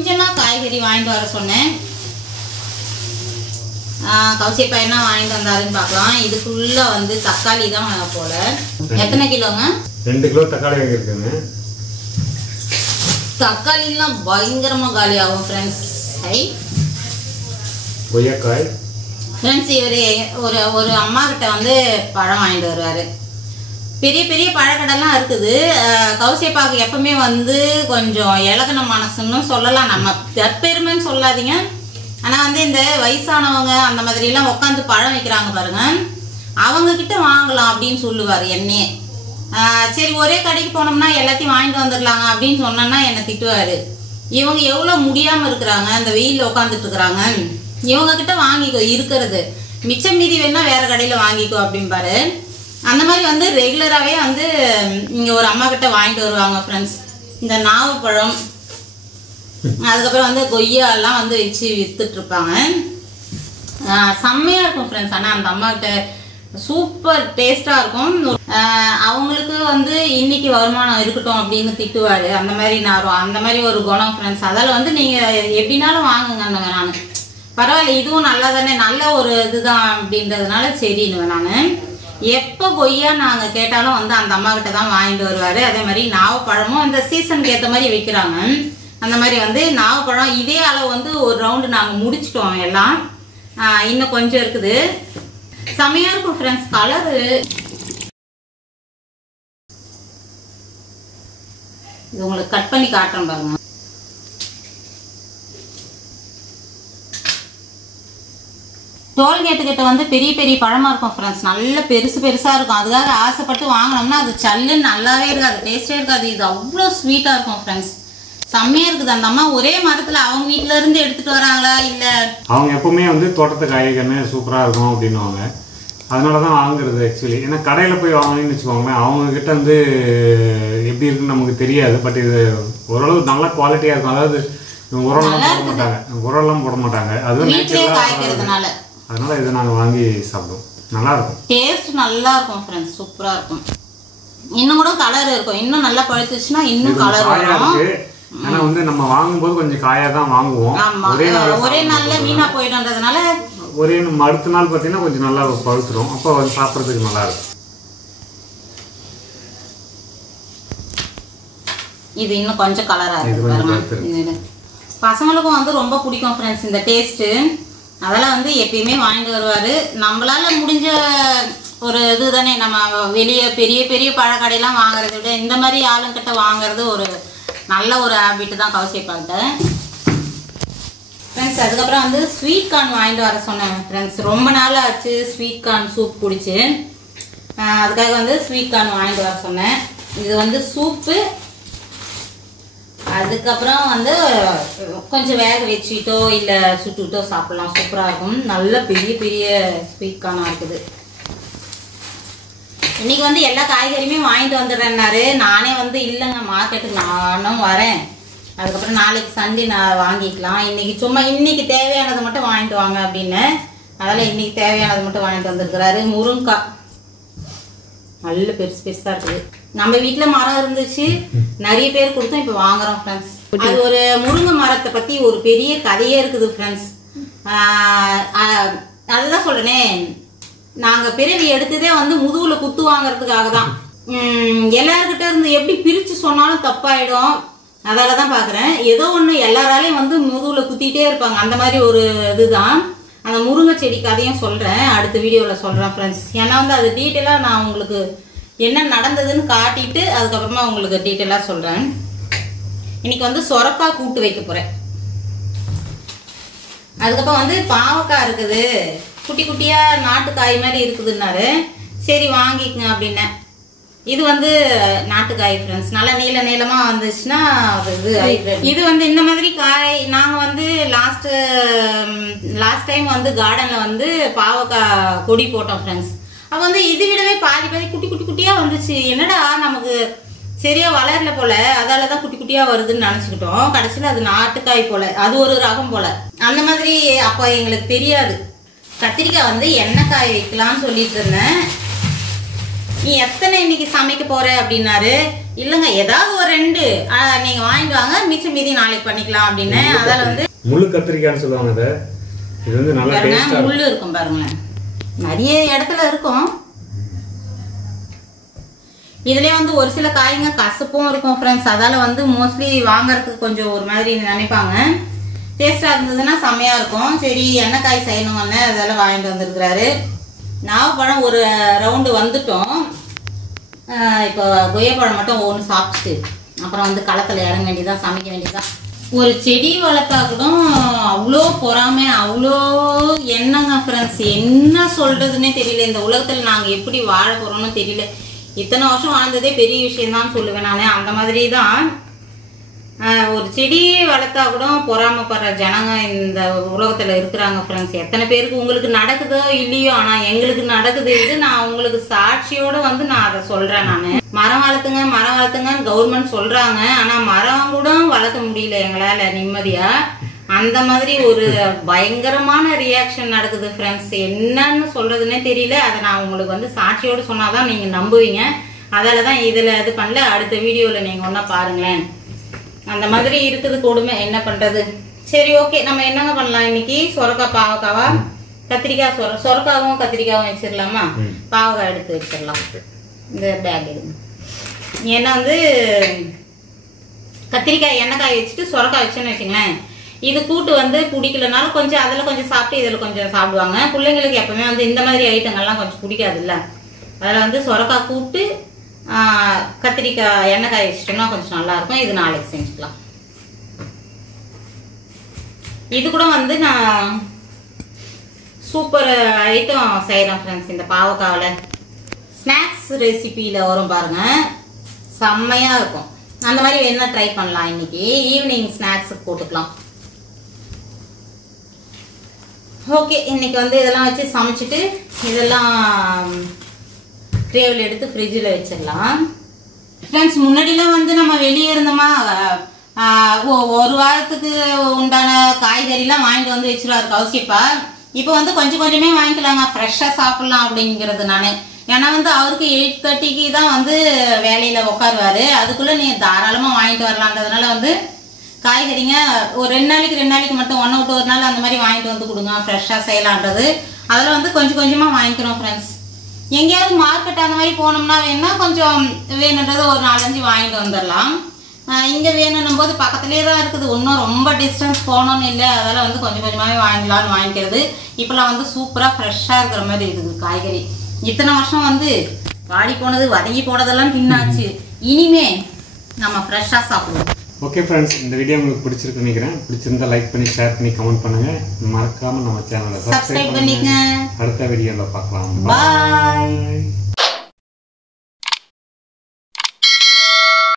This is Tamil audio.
கொஞ்சமாக காய்கறி வாங்கிட்டு வர சொன்னேன். கௌசி பையனா வாங்கிட்டு வந்தாருன்னு பார்க்கலாம். இதுக்குள்ளே வந்து தக்காளி தான் போல. எத்தனை கிலோங்க? 2 கிலோ தக்காளி வாங்கியிருக்கேங்க. தக்காளிலாம் பயங்கரமாக காலி ஆகும் ஃப்ரெண்ட்ஸ். கொய்யாக்காய் ஃப்ரெண்ட்ஸ், இவர் ஒரு அம்மா கிட்ட வந்து பழம் வாங்கிட்டு வருவார். பெரிய பெரிய பழக்கடைலாம் இருக்குது. கௌசியப்பாவுக்கு எப்பவுமே வந்து கொஞ்சம் இலகுன மனசுன்னு சொல்லலாம். நம்ம தற்பெருமைன்னு சொல்லாதீங்க. ஆனால் வந்து இந்த வயசானவங்க அந்த மாதிரிலாம் உட்காந்து பழம் வைக்கிறாங்க பாருங்க, அவங்கக்கிட்ட வாங்கலாம் அப்படின்னு சொல்லுவார் என்னையே. சரி ஒரே கடைக்கு போனோம்னா எல்லாத்தையும் வாங்கிட்டு வந்துடலாங்க அப்படின்னு சொன்னோன்னா என்னை திட்டுவார். இவங்க எவ்வளோ முடியாமல் இருக்கிறாங்க, அந்த வெயிலில் உட்காந்துட்டு இருக்கிறாங்க, இவங்கக்கிட்ட வாங்கிக்கோ இருக்கிறது, மிச்சம் மீதி வேணா வேறு கடையில் வாங்கிக்கோ அப்படின்பாரு. அந்த மாதிரி வந்து ரெகுலராகவே வந்து இங்கே ஒரு அம்மா கிட்ட வாங்கிட்டு வருவாங்க ஃப்ரெண்ட்ஸ். இந்த நாவப்பழம், அதுக்கப்புறம் வந்து கொய்யாலாம் வந்து வச்சு விற்றுட்ருப்பாங்க. செம்மையாக இருக்கும் ஃப்ரெண்ட்ஸ். ஆனால் அந்த அம்மா கிட்ட சூப்பர் டேஸ்ட்டாக இருக்கும். அவங்களுக்கு வந்து இன்னைக்கு வருமானம் இருக்கட்டும் அப்படின்னு திட்டுவார். அந்த மாதிரி ஒரு குணம் ஃப்ரெண்ட்ஸ். அதில் வந்து நீங்கள் எப்படினாலும் வாங்குங்க. நான் பரவாயில்ல, இதுவும் நல்லா தானே, நல்ல ஒரு இதுதான் அப்படின்றதுனால சரின்னு நான் எப்போ கொய்யா நாங்கள் கேட்டாலும் வந்து அந்த அம்மா கிட்ட தான் வாங்கிட்டு வருவார். அதே மாதிரி நாவப்பழமும் அந்த சீசனுக்கு ஏற்ற மாதிரி வைக்கிறாங்க. அந்த மாதிரி வந்து நாவப்பழம் இதே அளவு வந்து ஒரு ரவுண்டு நாங்கள் முடிச்சிட்டோம் எல்லாம். இன்னும் கொஞ்சம் இருக்குது. செமையாக இருக்கும் ஃப்ரெண்ட்ஸ். கலரு இது உங்களுக்கு கட் பண்ணி காட்டுறேன் பாருங்க. டோல்கேட்டு கிட்ட வந்து பெரிய பெரிய பழமாக இருக்கும் ஃப்ரெண்ட்ஸ். நல்ல பெருசாக இருக்கும். அதுக்காக ஆசைப்பட்டு வாங்கினோம்னா அது சல்லுன்னு நல்லாவே இருக்காது, டேஸ்டே இருக்காது. இது அவ்வளோ ஸ்வீட்டாக இருக்கும் ஃப்ரெண்ட்ஸ். செம்மையாக இருக்குது. அந்த அம்மா ஒரே மரத்தில் அவங்க வீட்டில இருந்து எடுத்துகிட்டு வராங்களா இல்லை அவங்க எப்பவுமே வந்து தோட்டத்து காய்கறின்னு சூப்பராக இருக்கும் அப்படின்னுவாங்க. அதனால தான் வாங்குறது ஆக்சுவலி. ஏன்னா கடையில் போய் வாங்கினு வச்சுக்கோங்களேன், அவங்கக்கிட்ட வந்து எப்படி இருக்குன்னு நமக்கு தெரியாது. பட் இது ஓரளவு நல்ல குவாலிட்டியாக இருக்கும். அதாவது உரம்லாம் போட மாட்டாங்க. அதுவும் காய்க்கிறதுனால அதனால இதை நாங்கள் வாங்கி சாப்பிடுவோம். நல்லா இருக்கும், டேஸ்ட் நல்லா இருக்கும் ஃப்ரெண்ட்ஸ். சூப்பராக இருக்கும். இன்னும் கூட கலர் இருக்கும். இன்னும் நல்லா பழுத்துச்சுன்னா இன்னும் கலர் வரும். ஆனா வந்து நம்ம வாங்கும்போது கொஞ்சம் காயா தான் வாங்குவோம். ஒரே நாள்ல வீணா போயிடும்ன்றதுனால ஒரே அடுத்த நாள் பார்த்தீங்கன்னா கொஞ்சம் நல்லா பழுத்துரும். அப்போ வந்து சாப்பிட்றதுக்கு நல்லா இருக்கும். இது இன்னும் கொஞ்சம் கலரா இருக்கு. பசங்களுக்கும் வந்து ரொம்ப பிடிக்கும் ஃப்ரெண்ட்ஸ் இந்த டேஸ்ட். அதெல்லாம் வந்து எப்பயுமே வாங்கிட்டு வருவாரு. நம்மளால முடிஞ்ச ஒரு இது தானே, நம்ம வெளியே பெரிய பெரிய பழக்கடையெல்லாம் வாங்குறத விட இந்த மாதிரி ஆளுங்கிட்ட வாங்குறது ஒரு நல்ல ஒரு ஹேபிட் தான் கௌசியப்பாக்கிட்ட ஃப்ரெண்ட்ஸ். அதுக்கப்புறம் வந்து ஸ்வீட் கார்ன் வாங்கிட்டு வர சொன்னேன் ஃப்ரெண்ட்ஸ். ரொம்ப நாள் ஆச்சு ஸ்வீட் கார்ன் சூப் குடிச்சு. அதுக்காக வந்து ஸ்வீட் கார்ன் வாங்கிட்டு வர சொன்னேன். இது வந்து சூப்பு. அதுக்கப்புறம் வந்து கொஞ்சம் வேக வச்சுக்கிட்டோ இல்லை சுட்டுக்கிட்டோ சாப்பிடலாம். சூப்பராக இருக்கும். நல்ல பெரிய பெரிய ஸ்வீட் கார்னாக இருக்குது. இன்னைக்கு வந்து எல்லா காய்கறியுமே வாங்கிட்டு வந்துடுறேன்னாரு. நானே வந்து இல்லைங்க மார்க்கெட்டுக்கு நானும் வரேன், அதுக்கப்புறம் நாளைக்கு சண்டே நான் வாங்கிக்கலாம், இன்னைக்கு சும்மா இன்னைக்கு தேவையானதை மட்டும் வாங்கிட்டு வாங்க அப்படின்னு. அதெல்லாம் இன்னைக்கு தேவையானது மட்டும் வாங்கிட்டு வந்திருக்கிறாரு. முருங்கைக்காய் நல்ல பெருசாக இருக்குது. நம்ம வீட்டில் மரம் இருந்துச்சு, நிறைய பேர் கொடுத்தோம், இப்போ வாங்குறோம் ஃப்ரெண்ட்ஸ். அது ஒரு முருங்கை மரத்தை பற்றி ஒரு பெரிய கதையே இருக்குது ஃப்ரெண்ட்ஸ். அதுதான் சொல்றேனே, நாங்கள் பிறவி எடுத்ததே வந்து முதுகுல குத்து வாங்கறதுக்காக தான். எல்லாருக்கிட்ட இருந்து எப்படி பிரித்து சொன்னாலும் தப்பாயிடும். அதால தான் பார்க்குறேன். ஏதோ ஒன்று எல்லாராலையும் வந்து முதுகுல குத்திட்டே இருப்பாங்க. அந்த மாதிரி ஒரு இதுதான். அந்த முருங்கை செடி கதையும் சொல்கிறேன், அடுத்த வீடியோவில் சொல்கிறேன் ஃப்ரெண்ட்ஸ். ஏன்னா வந்து அது டீட்டெயிலாக நான் உங்களுக்கு என்ன நடந்ததுன்னு காட்டிட்டு அதுக்கப்புறமா உங்களுக்கு டீட்டெயிலாக சொல்கிறேன். இன்னைக்கு வந்து சொரக்காய் கூட்டு வைக்க போகிறேன். அதுக்கப்புறம் வந்து பாவக்காய் இருக்குது, குட்டி குட்டியாக நாட்டுக்காய் மாதிரி இருக்குதுன்னாரு. சரி வாங்கிக்கங்க அப்படின்னேன். இது வந்து நாட்டுக்காய் ஃப்ரெண்ட்ஸ். நல்லா நீளமாக வந்துச்சுன்னா இது ஹைப்ரிட். இது வந்து இந்த மாதிரி காய் நாங்கள் வந்து லாஸ்ட் டைம் வந்து கார்டனில் வந்து பாவக்காய் கொடி போட்டோம் ஃப்ரெண்ட்ஸ். அப்போ வந்து இது விடவே பாதி குட்டி குட்டியாக வந்துச்சு. என்னடா நமக்கு சரியாக வளரல போல, அதால தான் குட்டி குட்டியாக வருதுன்னு நினச்சிக்கிட்டோம். கடைசியில் அது நாட்டுக்காய் போல, அது ஒரு ரகம் போல. அந்த மாதிரி அப்போ எங்களுக்கு தெரியாது. கத்திரிக்காய் வந்து எண்ணெய் காய் வைக்கலாம்னு சொல்லிட்டு இருந்தேன். நீ எத்தனை இன்னைக்கு சமைக்க போற அப்படின்னாரு. இல்லைங்க ஏதாவது ஒரு 2 நீங்கள் வாங்கிட்டு வாங்க, மிச்சம் மீதி நாளைக்கு பண்ணிக்கலாம் அப்படின்னு. அதில் வந்து முள்ளு கத்திரிக்காய்னு சொல்லுவாங்க. அதை இது வந்து நல்லா டேஸ்டா முள்ளு இருக்கும் பாருங்களேன், நிறைய இடத்துல இருக்கும். இதுலேயே வந்து ஒரு சில காய்ங்க கசப்பும் இருக்கும் ஃப்ரெண்ட்ஸ். அதால் வந்து மோஸ்ட்லி வாங்கறதுக்கு கொஞ்சம் ஒரு மாதிரி நினைப்பாங்க. டேஸ்டாக இருந்ததுன்னா செம்மையாக இருக்கும். சரி எண்ணெய் காய் செய்யணுங்கன்னு அதெல்லாம் வாங்கிட்டு வந்துருக்குறாரு. நாவப்பழம் ஒரு ரவுண்டு வந்துட்டோம். இப்போ கொய்யாப்பழம் மட்டும் ஒன்று சாப்பிட்டு அப்புறம் வந்து களத்தில் இறங்க வேண்டியதான், சமைக்க வேண்டியதான். ஒரு செடி வளர்த்தா கூட அவ்வளோ பொறாமை, அவ்வளோ என்னங்க ஃப்ரெண்ட்ஸ், என்ன சொல்கிறதுனே தெரியல. இந்த உலகத்தில் நாங்கள் எப்படி வாழ போகிறோம்னு தெரியல. இத்தனை வருஷம் வாழ்ந்ததே பெரிய விஷயம்தான் சொல்லுவேன் நான். அந்த மாதிரி தான் ஒரு செடி வளர்த்தா கூட பொறாமப்படுற ஜனங்க இந்த உலகத்தில் இருக்கிறாங்க ஃப்ரெண்ட்ஸ். எத்தனை பேருக்கு உங்களுக்கு நடக்குதோ இல்லையோ, ஆனால் எங்களுக்கு நடக்குது. இது நான் உங்களுக்கு சாட்சியோடு வந்து நான் அதை சொல்கிறேன். நான் மரம் வளர்த்துங்கன்னு கவர்மெண்ட் சொல்கிறாங்க, ஆனால் மரம் கூட வளர்த்த முடியல எங்களால் நிம்மதியாக. அந்த மாதிரி ஒரு பயங்கரமான ரியாக்ஷன் நடக்குது ஃப்ரெண்ட்ஸ். என்னன்னு சொல்கிறதுனே தெரியல. அதை நான் உங்களுக்கு வந்து சாட்சியோடு சொன்னாதான் நீங்கள் நம்புவீங்க. அதால தான் இதில் இது பண்ணல. அடுத்த வீடியோவில் நீங்கள் ஒன்றா பாருங்களேன். அந்த மாதிரி இருக்குது கொடுமை, என்ன பண்ணுறது. சரி ஓகே, நம்ம என்னங்க பண்ணலாம் இன்னைக்கு? சொரக்காய் பாவக்காவா, கத்திரிக்காய் சொரக்காவும் கத்திரிக்காவும் வச்சிடலாமா? பாவக்காய் எடுத்து வச்சிடலாம். இந்த பேக் எடுங்க. ஏன்னா வந்து கத்திரிக்காய் எண்ணெய் காய் வச்சுட்டு சொரக்காய் வச்சேன்னு வச்சுங்களேன், இது கூட்டு வந்து பிடிக்கலனாலும் கொஞ்சம் அதில் கொஞ்சம் சாப்பிட்டு இதில் கொஞ்சம் சாப்பிடுவாங்க. பிள்ளைங்களுக்கு எப்பவுமே வந்து இந்த மாதிரி ஐட்டங்கள்லாம் கொஞ்சம் பிடிக்காதுல்ல. அதில் வந்து சொரக்காய் கூட்டு கத்திரிக்காய் எண்ணெய் காய் வச்சுட்டோம்னா கொஞ்சம் நல்லாயிருக்கும். இது நாளைக்கு செஞ்சுக்கலாம். இது கூட வந்து நான் சூப்பர் ஐட்டம் செய்கிறேன் ஃப்ரெண்ட்ஸ். இந்த பாவக்காவில் ஸ்நாக்ஸ் ரெசிபியில் வரும் பாருங்கள், செம்மையாக இருக்கும். அந்த மாதிரி வேணா ட்ரை பண்ணலாம். இன்னைக்கு ஈவினிங் ஸ்நாக்ஸுக்கு போட்டுக்கலாம். ஓகே, இன்னைக்கு வந்து இதெல்லாம் வச்சு சமைச்சிட்டு இதெல்லாம் ட்ரேவில் எடுத்து ஃப்ரிட்ஜில் வச்சிடலாம் ஃப்ரெண்ட்ஸ். முன்னாடிலாம் வந்து நம்ம வெளியே இருந்தோமா, ஒரு வாரத்துக்கு உண்டான காய்கறிலாம் வாங்கிட்டு வந்து வச்சிருவாரு கௌசியப்பா. இப்போ வந்து கொஞ்சம் கொஞ்சமே வாங்கிக்கலாங்க, ஃப்ரெஷ்ஷாக சாப்பிட்லாம் அப்படிங்கிறது நான். ஏன்னா வந்து அவருக்கு 8:30க்கு தான் வந்து வேலையில் உட்காருவார். அதுக்குள்ளே நீங்கள் தாராளமாக வாங்கிட்டு வரலான்றதுனால வந்து காய்கறிங்க ஒரு 2 நாளைக்கு மட்டும் 1 விட்டு 1 நாள் அந்த மாதிரி வாங்கிட்டு வந்து கொடுங்க, ஃப்ரெஷ்ஷாக செய்யலான்றது. அதில் வந்து கொஞ்சம் கொஞ்சமாக வாங்கிக்கிறோம் ஃப்ரெண்ட்ஸ். எங்கேயாவது மார்க்கெட் அந்த மாதிரி போனோம்னா வேணுன்னா கொஞ்சம் வேணுன்றது ஒரு 4-5 வாங்கிட்டு வந்துடலாம். இங்கே வேணும்னும் போது பக்கத்துலேயே தான் இருக்குது, இன்னும் ரொம்ப டிஸ்டன்ஸ் போகணும்னு இல்லை. அதெல்லாம் வந்து கொஞ்சம் கொஞ்சமாகவே வாங்கிக்கலான்னு வாங்கிக்கிறது. இப்போலாம் வந்து சூப்பராக ஃப்ரெஷ்ஷாக இருக்கிற மாதிரி இருக்குது காய்கறி. இத்தனை வருஷம் வந்து வாடி போனது வதங்கி போனதெல்லாம் தின்னாச்சு. இனிமே நம்ம ஃப்ரெஷ்ஷாக சாப்பிடுவோம். ஓகே ஃப்ரெண்ட்ஸ், இந்த வீடியோ உங்களுக்கு பிடிச்சிருக்குன்னு நினைக்கிறேன். பிடிச்சிருந்தா லைக் பண்ணி ஷேர் பண்ணி கமெண்ட் பண்ணுங்க. மறக்காம நம்ம சேனலை சப்ஸ்கிரைப் பண்ணுங்க. அடுத்த வீடியோவில் பார்க்கலாம். பாய்.